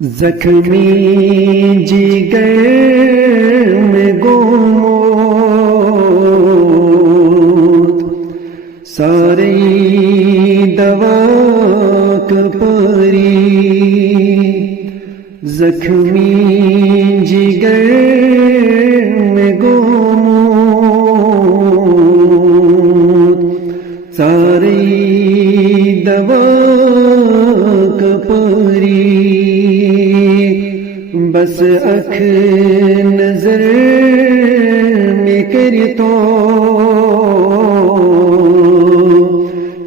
زخمی جگر میں گموت ساری دوا کپری زخمی جگر میں گموت ساری دوا کپری بس اکھ نظر میں کری تو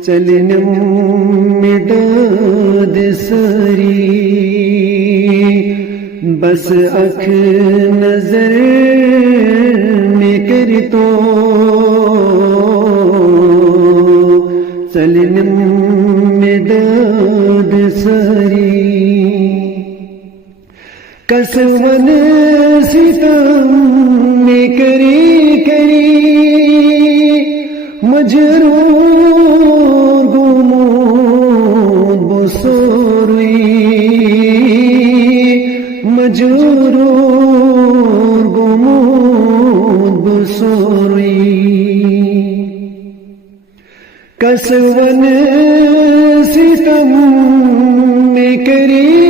چلنم میں داد سری بس اکھ نظر میں کری تو چلنم میں داد سری کسون ستم میں کری مجرور گمود بسوری مجرور گمود بسوری کسون ستم میں کری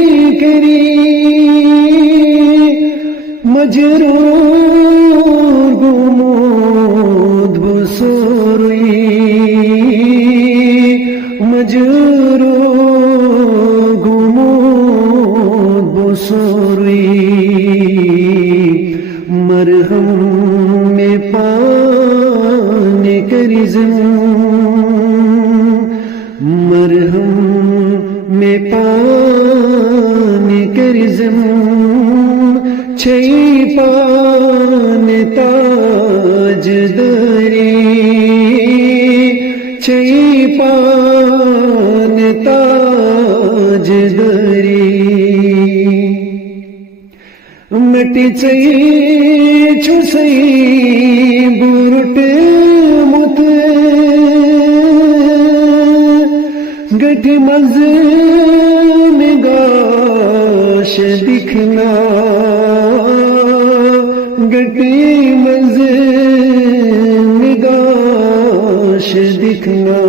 مجرور گمود بسوری مجرور گمود بسوری مرہم میں پانے کری مرہم میں پانے کری چھئی پان تاج دری چھئی پان تاج دری مٹی چھئی چھسئی برٹ مت گٹھ مز میں گاش دکھنا گٹی مز نگاش دکھنا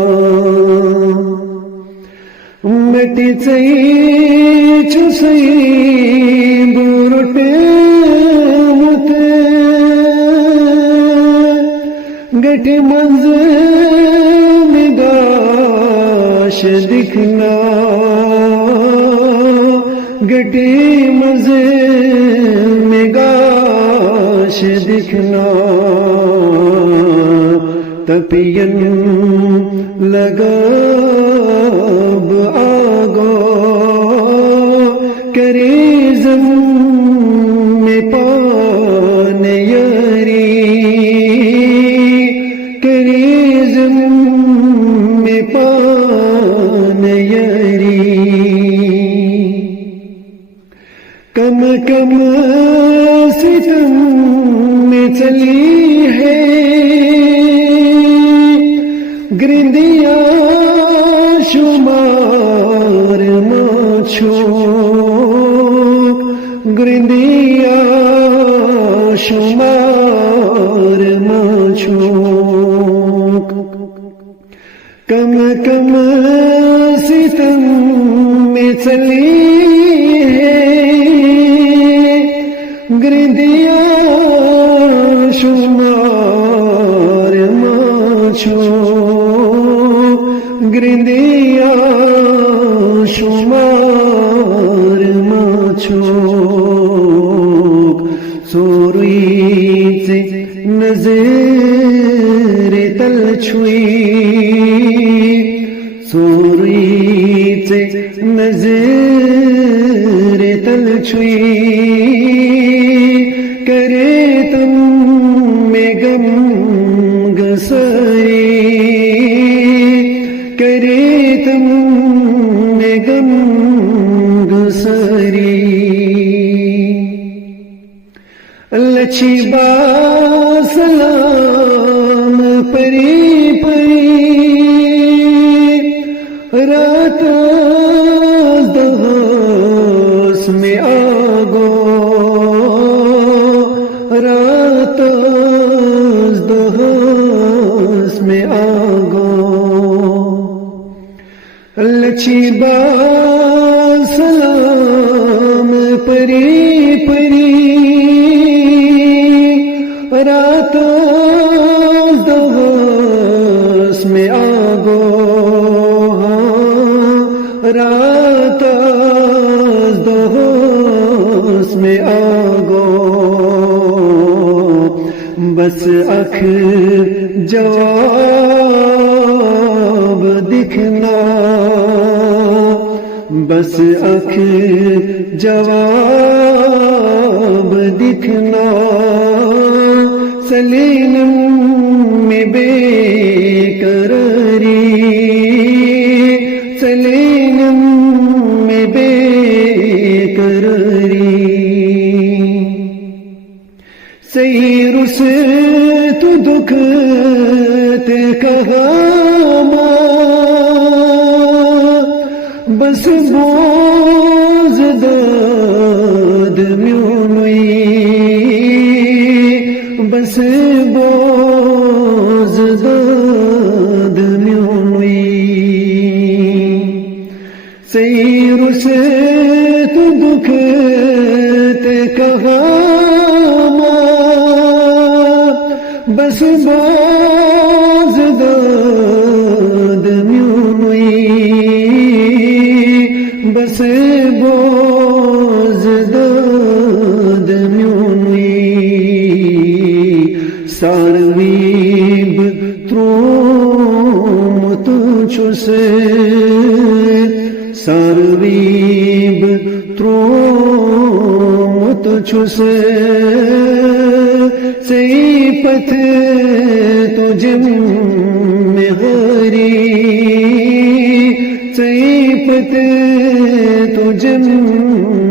مٹی چئی چھسئی برٹ مت گٹی مز نگاش دکھنا گٹی مز نگاش دکھنا تپین لگاب آگو کریزم میں پان یاری کریزم میں پان یاری کم کم ستم میں چلی ہے گرندیا شمار مچھو گرندیا شمار مچھو کم کم ستم میں چلی گرندیا شمار مچھو گرندیا شمار مچھو سوری سے نظر تل چھوئی سوری سے نظر تل چھوئی کرے تم میں غم گسری کرے تم میں غم گسری لچھی با سلام پری پری رات لچی با سلام پری پری رات دوس میں آگو رات دوس میں آگو بس اکھ جواب دکھنا بس اکھ جواب دکھنا سلینم میں بے قراری سلینم میں بے قراری سیر سے تو دکھتے کہاں بس بوز داد میونوئی بس بوز داد میونوئی سیر سے تو دکھتے کہاں بس باز داد میونوئی بس باز داد میونوئی سارویب تروم تجھ سے سارویب تروم تجھ سے سیپت تجھم میں غری سیپت تجھم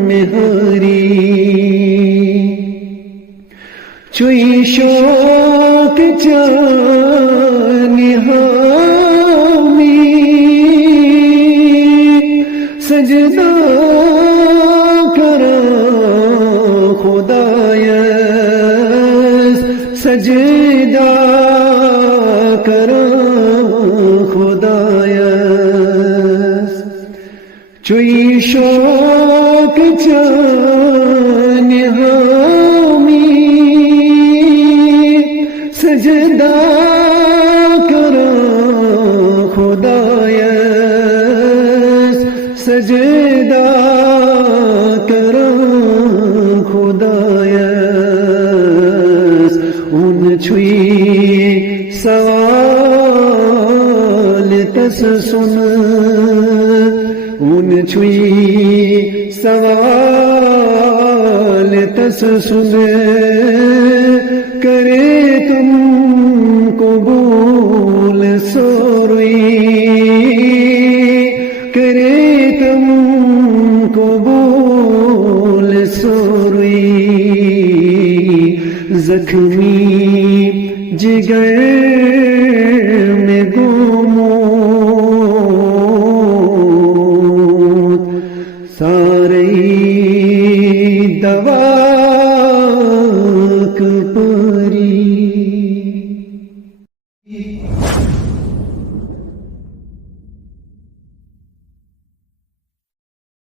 میں غری چوئی شوق چانی حامی سجدہ کرا خدایا سجدہ کرا خدایا چوئی شوق چانی حامی سجدہ کرا خدایا سجدہ کرا خدایا ان چھوئی سوال تس سن ان چھوئی سوال تس سن کرے تم قبول سوری کرے تم قبول سوری زخمی جگر